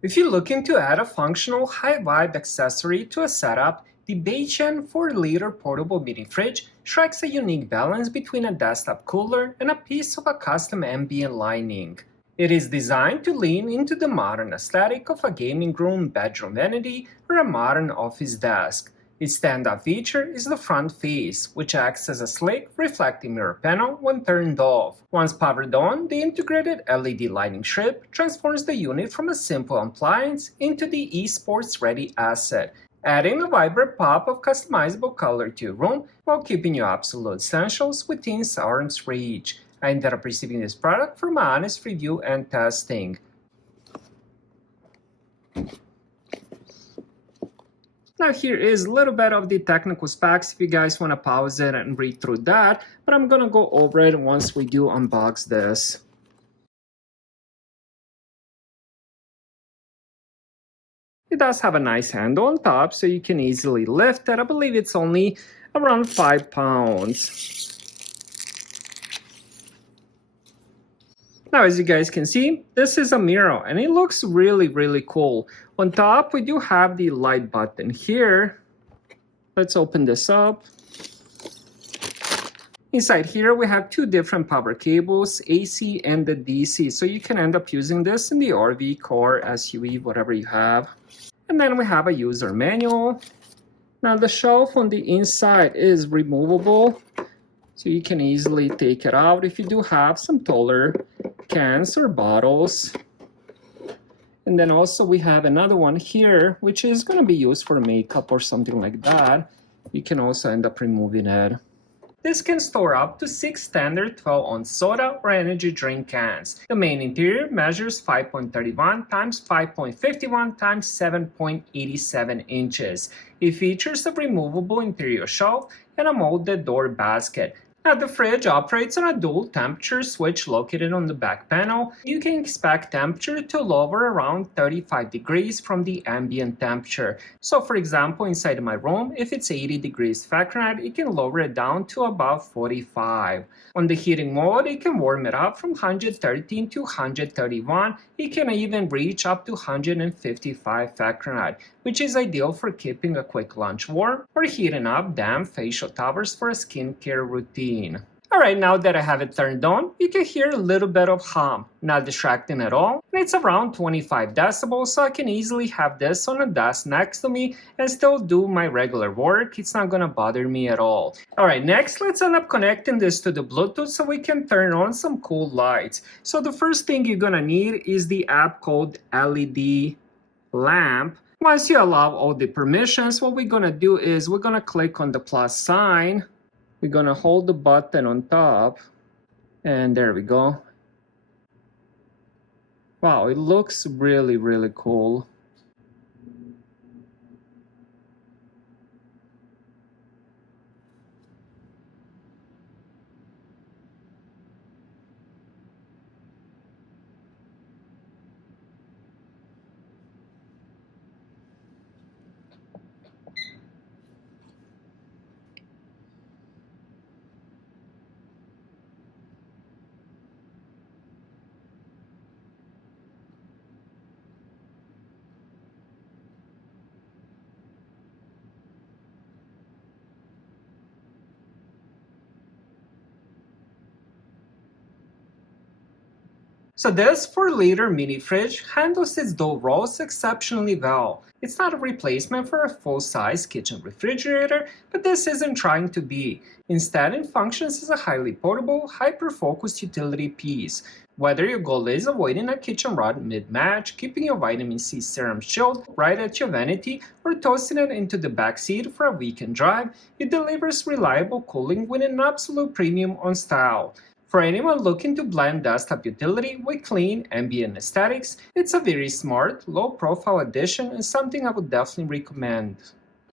If you're looking to add a functional high-vibe accessory to a setup, the BEICHEN 4-liter portable mini fridge strikes a unique balance between a desktop cooler and a piece of a custom ambient lighting. It is designed to lean into the modern aesthetic of a gaming room bedroom vanity or a modern office desk. Its standout feature is the front face, which acts as a slick, reflecting mirror panel when turned off. Once powered on, the integrated LED lighting strip transforms the unit from a simple appliance into the esports-ready asset, adding a vibrant pop of customizable color to your room while keeping your absolute essentials within arm's reach. I ended up receiving this product from my honest review and testing. Now here is a little bit of the technical specs if you guys want to pause it and read through that, but I'm going to go over it once we do unbox this. It does have a nice handle on top, so you can easily lift it. I believe it's only around 5 pounds. Now, as you guys can see, this is a mirror, and it looks really cool. On top, we do have the light button here. Let's open this up. Inside here, we have two different power cables, AC and the DC, so you can end up using this in the RV, car, SUV, whatever you have. And then we have a user manual. Now, the shelf on the inside is removable, so you can easily take it out if you do have some taller cans or bottles. And then also we have another one here, which is going to be used for makeup or something like that. You can also end up removing it. This can store up to 6 standard 12-ounce soda or energy drink cans. The main interior measures 5.31 times 5.51 times 7.87 inches. It features a removable interior shelf and a molded door basket. Now, the fridge operates on a dual temperature switch located on the back panel. You can expect temperature to lower around 35 degrees from the ambient temperature. So for example, inside my room, if it's 80 degrees Fahrenheit, it can lower it down to about 45. On the heating mode, it can warm it up from 113 to 131. It can even reach up to 155 Fahrenheit, which is ideal for keeping a quick lunch warm or heating up damp facial towels for a skincare routine. Alright, now that I have it turned on, you can hear a little bit of hum, not distracting at all, and it's around 25 decibels, so I can easily have this on a desk next to me and still do my regular work. It's not gonna bother me at all. Alright, next let's end up connecting this to the Bluetooth so we can turn on some cool lights. So the first thing you're gonna need is the app called LED lamp. Once you allow all the permissions, what we're gonna do is we're gonna click on the plus sign. We're gonna hold the button on top, and there we go. Wow, it looks really cool. So this 4-liter mini fridge handles its dual roles exceptionally well. It's not a replacement for a full-size kitchen refrigerator, but this isn't trying to be. Instead, it functions as a highly portable, hyper-focused utility piece. Whether your goal is avoiding a kitchen rot mid-match, keeping your vitamin C serum chilled right at your vanity, or toasting it into the back seat for a weekend drive, it delivers reliable cooling with an absolute premium on style. For anyone looking to blend desktop utility with clean ambient aesthetics, it's a very smart, low-profile addition and something I would definitely recommend.